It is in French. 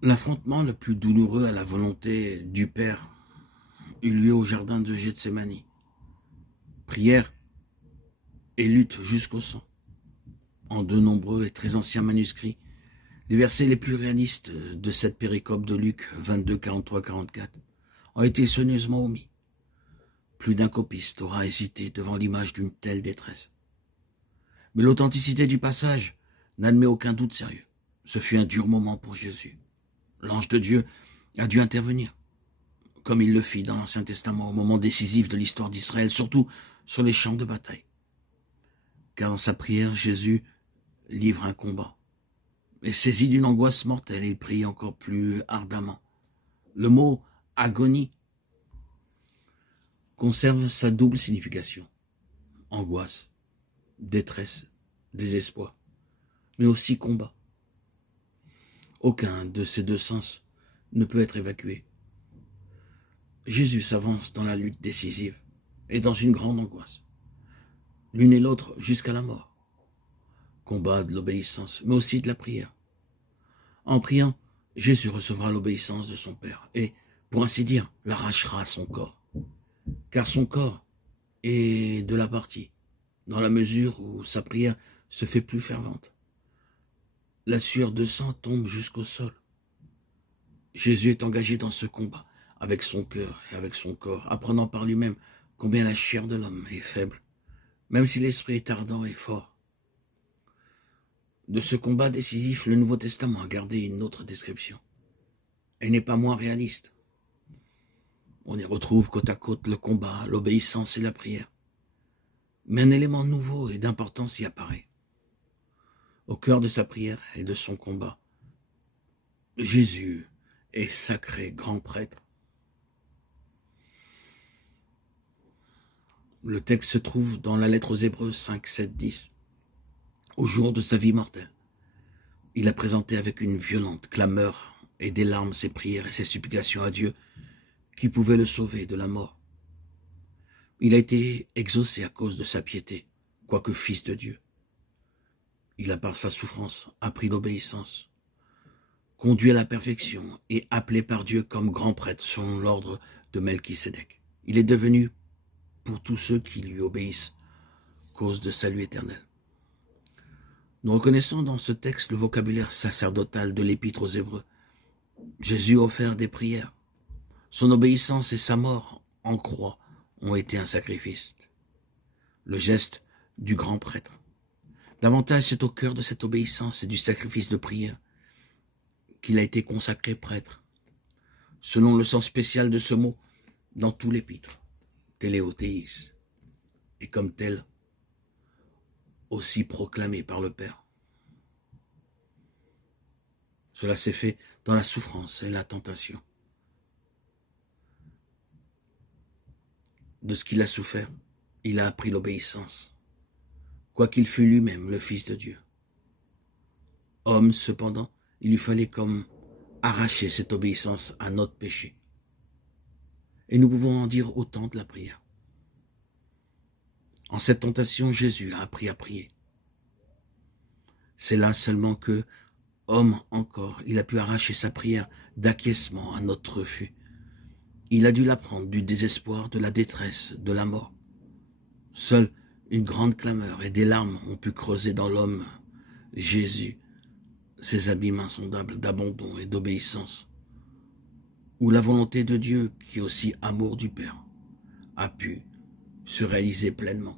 L'affrontement le plus douloureux à la volonté du Père eut lieu au jardin de Gethsémani. Prière et lutte jusqu'au sang. En de nombreux et très anciens manuscrits, les versets les plus réalistes de cette péricope de Luc 22, 43, 44 ont été soigneusement omis. Plus d'un copiste aura hésité devant l'image d'une telle détresse. Mais l'authenticité du passage n'admet aucun doute sérieux. Ce fut un dur moment pour Jésus. L'ange de Dieu a dû intervenir, comme il le fit dans l'Ancien Testament au moment décisif de l'histoire d'Israël, surtout sur les champs de bataille. Car dans sa prière, Jésus livre un combat. Et saisi d'une angoisse mortelle, il prie encore plus ardemment. Le mot « agonie » conserve sa double signification. Angoisse, détresse, désespoir, mais aussi combat. Aucun de ces deux sens ne peut être évacué. Jésus s'avance dans la lutte décisive et dans une grande angoisse. L'une et l'autre jusqu'à la mort. Combat de l'obéissance, mais aussi de la prière. En priant, Jésus recevra l'obéissance de son Père et, pour ainsi dire, l'arrachera à son corps. Car son corps est de la partie, dans la mesure où sa prière se fait plus fervente. La sueur de sang tombe jusqu'au sol. Jésus est engagé dans ce combat, avec son cœur et avec son corps, apprenant par lui-même combien la chair de l'homme est faible, même si l'esprit est ardent et fort. De ce combat décisif, le Nouveau Testament a gardé une autre description. Elle n'est pas moins réaliste. On y retrouve côte à côte le combat, l'obéissance et la prière. Mais un élément nouveau et d'importance y apparaît. Au cœur de sa prière et de son combat, Jésus est sacré grand prêtre. Le texte se trouve dans la lettre aux Hébreux 5, 7, 10. Au jour de sa vie mortelle, il a présenté avec une violente clameur et des larmes ses prières et ses supplications à Dieu qui pouvait le sauver de la mort. Il a été exaucé à cause de sa piété, quoique fils de Dieu. Il a par sa souffrance appris l'obéissance, conduit à la perfection et appelé par Dieu comme grand prêtre selon l'ordre de Melchisédek. Il est devenu, pour tous ceux qui lui obéissent, cause de salut éternel. Nous reconnaissons dans ce texte le vocabulaire sacerdotal de l'épître aux Hébreux. Jésus a offert des prières. Son obéissance et sa mort en croix ont été un sacrifice. Le geste du grand prêtre. Davantage, c'est au cœur de cette obéissance et du sacrifice de prière qu'il a été consacré prêtre, selon le sens spécial de ce mot dans tout l'épître, téléothéis, et comme tel, aussi proclamé par le Père. Cela s'est fait dans la souffrance et la tentation. De ce qu'il a souffert, il a appris l'obéissance, quoiqu'il fût lui-même le Fils de Dieu. Homme, cependant, il lui fallait comme arracher cette obéissance à notre péché. Et nous pouvons en dire autant de la prière. En cette tentation, Jésus a appris à prier. C'est là seulement que, homme encore, il a pu arracher sa prière d'acquiescement à notre refus. Il a dû l'apprendre du désespoir, de la détresse, de la mort. Seule une grande clameur et des larmes ont pu creuser dans l'homme Jésus ses abîmes insondables d'abandon et d'obéissance, où la volonté de Dieu, qui est aussi amour du Père, a pu se réaliser pleinement.